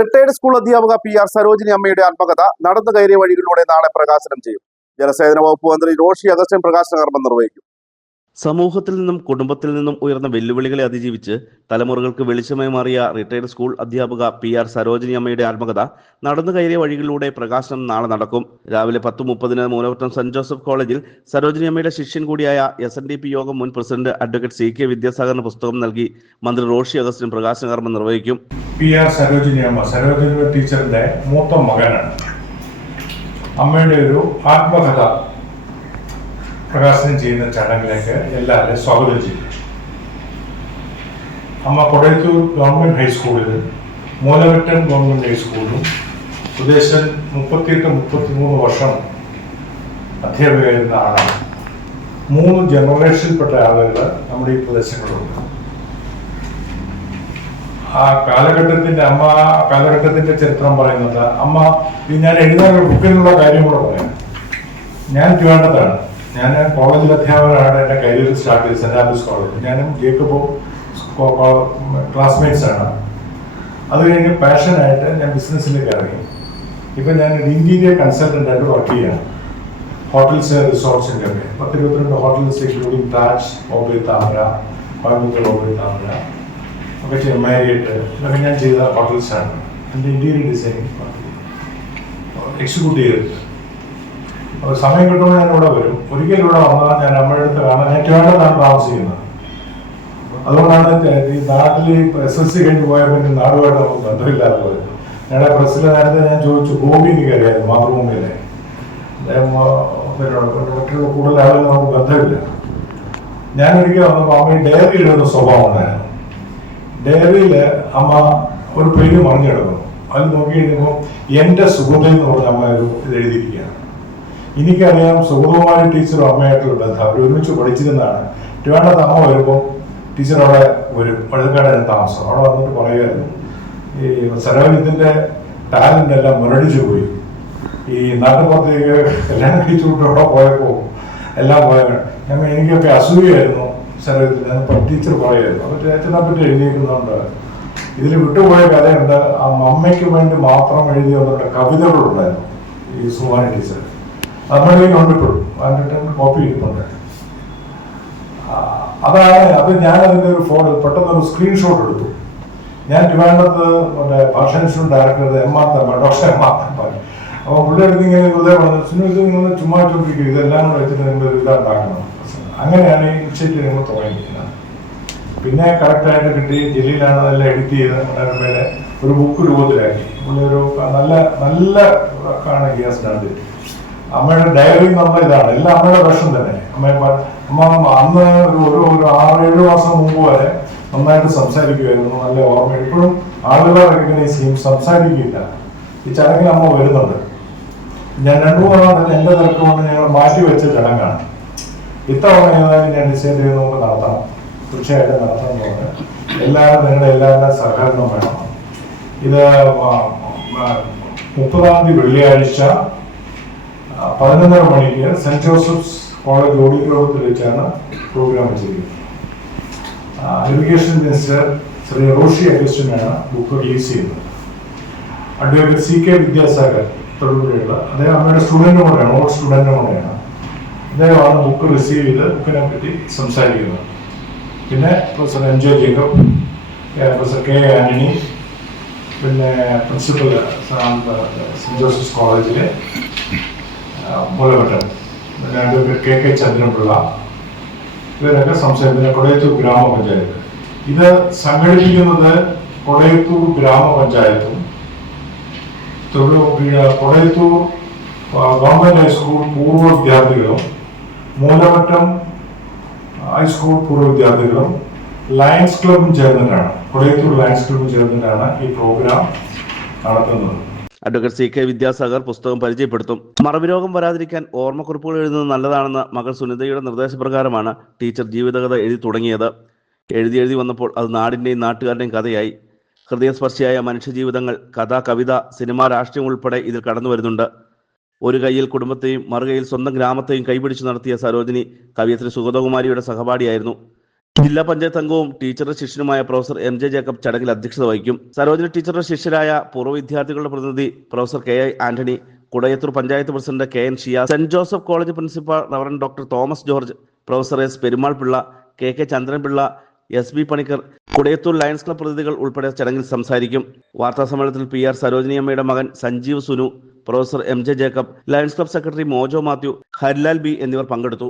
Retired school അധ്യാപക P R Sarojini അമ്മയുടെ ആത്മകഥ നടന്നു കയറിയ വഴികളിലൂടെ നാളെ പ്രകാശനം ചെയ്യും. ജലസേചന വകുപ്പ് മന്ത്രി റോഷി അഗസ്റ്റ്യൻ പ്രകാശന കർമ്മം നിർവഹിക്കും. സമൂഹത്തിൽ നിന്നും കുടുംബത്തിൽ നിന്നും ഉയർന്ന വെല്ലുവിളികളെ അതിജീവിച്ച് തലമുറകൾക്ക് വെളിച്ചമായി മാറിയ റിട്ടയർഡ് സ്കൂൾ അധ്യാപക പി ആർ സരോജിനി അമ്മയുടെ ആത്മകഥ നടന്നു കയറിയ വഴികളിലൂടെ പ്രകാശനം നാളെ നടക്കും. രാവിലെ പത്ത് മുപ്പതിന് മൂലവട്ടം സെന്റ് ജോസഫ് കോളേജിൽ സരോജിനി അമ്മയുടെ ശിഷ്യൻ കൂടിയായ എസ് എൻ ഡി പി യോഗം മുൻ പ്രസിഡന്റ് അഡ്വക്കേറ്റ് സി കെ വിദ്യാസാഗറിന് പുസ്തകം നൽകി. മന്ത്രി റോഷി അഗസ്റ്റിൻ പ്രകാശന കർമ്മം നിർവഹിക്കും. പി ആർ സരോജിനി അമ്മ സരോജിനി ടീച്ചറിന്റെ മൂത്ത മകനാണ്. അമ്മയുടെ ഒരു ആത്മകഥ പ്രകാശനം ചെയ്യുന്ന ചടങ്ങിലേക്ക് എല്ലാവരെയും സ്വാഗതം ചെയ്യും അമ്മ കൊടയത്തൂർ ഗവൺമെന്റ് ഹൈസ്കൂളിൽ മൂലവറ്റൻ ഗവൺമെന്റ് ഹൈസ്കൂളിലും ഉദ്ദേശം മുപ്പത്തിയെട്ട് മുപ്പത്തിമൂന്ന് വർഷം അധ്യാപികയായിരുന്ന ആളാണ്. മൂന്ന് ജനറേഷനിൽപ്പെട്ട ആളുകൾ നമ്മുടെ ഈ പ്രദേശങ്ങളുണ്ട് ആ കാലഘട്ടത്തിന്റെ അമ്മ കാലഘട്ടത്തിന്റെ ചരിത്രം പറയുന്നത് അമ്മ ഞാൻ എഴുതാനുള്ള ബുക്കിലുള്ള കാര്യം കൂടെ പറയാം. ഞാൻ ട്രിവാൻഡത്താണ് ഞാൻ കോളേജിൽ അധ്യാപകനാണ് എന്റെ കരിയർ സ്റ്റാർട്ട് ചെയ്തത് സെന്റ് ആൻഡ്രൂസ് കോളേജ് ഞാനും ജേക്കബും ക്ലാസ്മേറ്റ്സ് ആണ്. അത് കഴിഞ്ഞ് പാഷനായിട്ട് ഞാൻ ബിസിനസ്സിലേക്ക് ഇറങ്ങി. ഇപ്പം ഞാൻ ഒരു ഇന്റീരിയർ കൺസൾട്ടന്റായിട്ട് വർക്ക് ചെയ്യാണ് ഹോട്ടൽസ് റിസോർട്ട്സിന്റെ ഒക്കെ പത്ത് ഇരുപത്തിരണ്ട് ഹോട്ടൽസ് ഇൻക്ലൂഡിംഗ് താജ് ഓബേ താമര കോയമ്പത്തൂർ ഓബേ താമര ഒക്കെ മാരിയറ്റ് ഇതൊക്കെ ഞാൻ ചെയ്ത ഹോട്ടൽസാണ് എന്റെ ഇന്റീരിയർ ഡിസൈനിങ് എക്സിക്യൂട്ട് ചെയ്തിട്ട്. അപ്പോൾ സമയം കിട്ടുമ്പോൾ ഞാൻ ഇവിടെ വരും. ഒരിക്കലും ഇവിടെ വന്നാൽ ഞാൻ അമ്മയുടെ അടുത്ത് കാണാൻ ഞാൻ ട്രിവാൻഡ്രത്താണ് താമസിക്കുന്നത്. അതുകൊണ്ടാണ് ഈ നാട്ടിൽ എസ് എസ് സി കഴിഞ്ഞ് പോയ പിന്നെ നാടുമായിട്ട് നമുക്ക് ബന്ധമില്ലാതെ പോയത്. ഞങ്ങളുടെ പ്രസിലെ നേരത്തെ ഞാൻ ചോദിച്ചു ഗോപി എനിക്ക് അറിയാമായിരുന്നു മാതൃഭൂമിയിലെ കൂടുതൽ ആളുകൾ നമുക്ക് ബന്ധമില്ല. ഞാൻ ഒരിക്കൽ വന്നപ്പോൾ അമ്മ ഡയറി എഴുതുന്ന സ്വഭാവം ഉണ്ടായിരുന്നു. ഡയറിയിൽ അമ്മ ഒരു പേര് മറിഞ്ഞെടുക്കുന്നു അത് നോക്കി കഴിയുമ്പോൾ എന്റെ സുഹൃത്തിൽ എന്ന് പറഞ്ഞ അമ്മ ഒരു ഇത് എഴുതിയിരിക്കുകയാണ്. എനിക്കറിയാം സുഗതകുമാരി ടീച്ചറും അമ്മയായിട്ടുള്ള ബന്ധം. അവർ ഒരുമിച്ച് പഠിച്ചിരുന്നതാണ്. ട്രിവാൻഡ്രത്ത് അമ്മ വരുമ്പോൾ ടീച്ചർ അവിടെ വരും. പഴുതക്കാടാണ് താമസം. അവിടെ വന്നിട്ട് പറയുമായിരുന്നു. ഈ സരോജിത്തിന്റെ ടാലന്റ് എല്ലാം മുരടിച്ചു പോയി. ഈ നാട്ടുപുറത്തേക്ക് കല്യാണം കഴിച്ചു വിട്ട് അവിടെ പോയപ്പോൾ എല്ലാം പോയത് ഞങ്ങൾ എനിക്കൊക്കെ അസൂയായിരുന്നു സരോജിത്തിന്റെ അപ്പം ടീച്ചർ പറയുമായിരുന്നു. അപ്പോൾ ചേച്ചനെ പറ്റി എഴുതിയിരിക്കുന്നുണ്ട് ഇതിൽ വിട്ടുപോയ കഥയുണ്ട്. ആ അമ്മയ്ക്ക് വേണ്ടി മാത്രം എഴുതിയ വന്നിട്ട് കവിതകളുണ്ടായിരുന്നു. ഈ സുമാനി ടീച്ചർ. കയ്യിലുണ്ട് ഇപ്പോഴും അതിന്റെ കോപ്പി ചെയ്തിട്ടുണ്ട് അതാണ് അത് ഞാൻ അതിന്റെ ഒരു ഫോൺ പെട്ടെന്ന് ഒരു സ്ക്രീൻഷോട്ട് എടുത്തു. ഞാൻ ട്രിവാൻഡ്രത്ത് മറ്റേ ഭാഷ director M R തമ്മ doctor M R തമ്മ അപ്പോൾ പുള്ളി എടുത്ത് ഇങ്ങനെ വെറുതെ പറഞ്ഞു സിനിമ ഇത് നിങ്ങൾ ചുമ്മാ ചോദിക്കും ഇതെല്ലാം കൂടെ വെച്ചിട്ട് നിങ്ങൾ ഒരു ഇതുണ്ടാക്കണം അങ്ങനെയാണ് ഈ ഇൻസ്റ്റിറ്റ്യൂട്ട് നിങ്ങൾ തുടങ്ങിയിരിക്കുന്നത്. പിന്നെ കറക്റ്റായിട്ട് കിട്ടി ജില്ലയിലാണ് അതെല്ലാം എഡിറ്റ് ചെയ്ത് നമ്മുടെ മേലെ ഒരു ബുക്ക് രൂപത്തിലാക്കി. പുള്ളി ഒരു നല്ല നല്ല ആണ് ഗ്യാസ് ഡാൻഡ് അമ്മയുടെ ഡയറി എന്നുള്ള ഇതാണ്. എല്ലാം അമ്മയുടെ വേഷം തന്നെ. അമ്മ അമ്മ അന്ന് ഒരു ഒരു ഒരു ആറ് ഏഴ് മാസം മുമ്പ് വരെ നന്നായിട്ട് സംസാരിക്കുമായിരുന്നു നല്ല ഓർമ്മ. ഇപ്പോഴും ആളുകളെ റെക്കഗ്നൈസ് ചെയ്യും സംസാരിക്കില്ല. ഈ ചടങ്ങിൽ അമ്മ വരുന്നുണ്ട്. ഞാൻ രണ്ടു മൂന്ന് തവണ എന്റെ തിരക്ക് കൊണ്ട് ഞങ്ങൾ മാറ്റി വെച്ച ചടങ്ങാണ്. ഇത്തവണ ഏതായാലും ഞാൻ ഡിസൈൻ ചെയ്ത് നമുക്ക് നടത്താം. തീർച്ചയായിട്ടും നടത്താൻ പറഞ്ഞ് എല്ലാവരും നിങ്ങളുടെ എല്ലാവരുടെയും സഹകരണം വേണം. ഇത് മുപ്പതാം തീയതി വെള്ളിയാഴ്ച പതിനൊന്നര മണിക്ക് സെന്റ് ജോസഫ്സ് കോളേജ് ഓഡിറ്റോറിയത്തിൽ വെച്ചാണ് പ്രോഗ്രാം വെച്ചിരിക്കുന്നത്. എഡ്യൂക്കേഷൻ മിനിസ്റ്റർ ശ്രീ റോഷി അഗസ്റ്റിനാണ് ബുക്ക് റിലീസ് ചെയ്യുന്നത്. അഡ്വക്കേറ്റ് സി കെ വിദ്യാസാഗർ തൊഴിലുള്ള അദ്ദേഹം അമ്മയുടെ സ്റ്റുഡന്റും കൂടെയാണ് ഓൾ സ്റ്റുഡന്റും കൂടെയാണ്. അദ്ദേഹമാണ് ബുക്ക് റിസീവ് ചെയ്ത് ബുക്കിനെ പറ്റി സംസാരിക്കുന്നത്. പിന്നെ professor M J Jacob professor K Antony പിന്നെ പ്രിൻസിപ്പൽ സെന്റ് ജോസഫ്സ് കോളേജിലെ ആ, രണ്ടുപേർ കെ കെ ചന്ദ്രൻപിള്ള. ഇവരൊക്കെ സംസാരിക്കുന്ന കൊടയത്തൂർ ഗ്രാമപഞ്ചായത്ത്. ഇത് സംഘടിപ്പിക്കുന്നത് കൊടയത്തൂർ ഗ്രാമപഞ്ചായത്തും കൊടയത്തൂർ ഗവൺമെന്റ് ഹൈസ്കൂൾ പൂർവ വിദ്യാർത്ഥികളും മൂലമറ്റം ഹൈസ്കൂൾ പൂർവ വിദ്യാർത്ഥികളും ലയൺസ് ക്ലബും ചേർന്നിട്ടാണ്. കൊടയത്തൂർ ലയൺസ് ക്ലബും ചേർന്നിട്ടാണ് ഈ പ്രോഗ്രാം നടത്തുന്നത്. അഡ്വക്കേറ്റ് സി കെ വിദ്യാസാഗർ പുസ്തകം പരിചയപ്പെടുത്തും. മറവിരോഗം വരാതിരിക്കാൻ ഓർമ്മക്കുറിപ്പുകൾ എഴുതുന്നത് നല്ലതാണെന്ന മകൾ സുനിതയുടെ നിർദ്ദേശപ്രകാരമാണ് ടീച്ചർ ജീവിതകഥ എഴുതി തുടങ്ങിയത്. എഴുതി എഴുതി വന്നപ്പോൾ അത് നാടിന്റെയും നാട്ടുകാരുടെയും കഥയായി. ഹൃദയസ്പർശിയായ മനുഷ്യജീവിതങ്ങൾ കഥ കവിത സിനിമ രാഷ്ട്രീയം ഉൾപ്പെടെ ഇതിൽ കടന്നു വരുന്നുണ്ട്. ഒരു കൈയിൽ കുടുംബത്തെയും മറുകൈയിൽ സ്വന്തം ഗ്രാമത്തെയും കൈപിടിച്ചു നടത്തിയ സരോജിനി കവിയത്രി സുഗതകുമാരിയുടെ സഹപാഠിയായിരുന്നു. ജില്ലാ പഞ്ചായത്ത് അംഗവും ടീച്ചറുടെ ശിഷ്യനുമായ പ്രൊഫസർ എം ജെ ജേക്കബ് ചടങ്ങിൽ അധ്യക്ഷത വഹിക്കും. സരോജിനി ടീച്ചറുടെ ശിഷ്യരായ പൂർവ വിദ്യാർത്ഥികളുടെ പ്രതിനിധി professor K I Antony Kudayathoor panchayat president K N Shiya saint Joseph college principal reverend doctor Thomas George professor S Perumal Pillai K K Chandranpillai S B Panicker Kudayathoor lions club പ്രതിനിധികൾ ഉൾപ്പെടെ ചടങ്ങിൽ സംസാരിക്കും. വാർത്താ സമ്മേളനത്തിൽ P R Sarojini അമ്മയുടെ മകൻ Sanjeev Sunu professor M J Jacob lions club secretary Mojo Mathew Harilal B എന്നിവർ പങ്കെടുത്തു.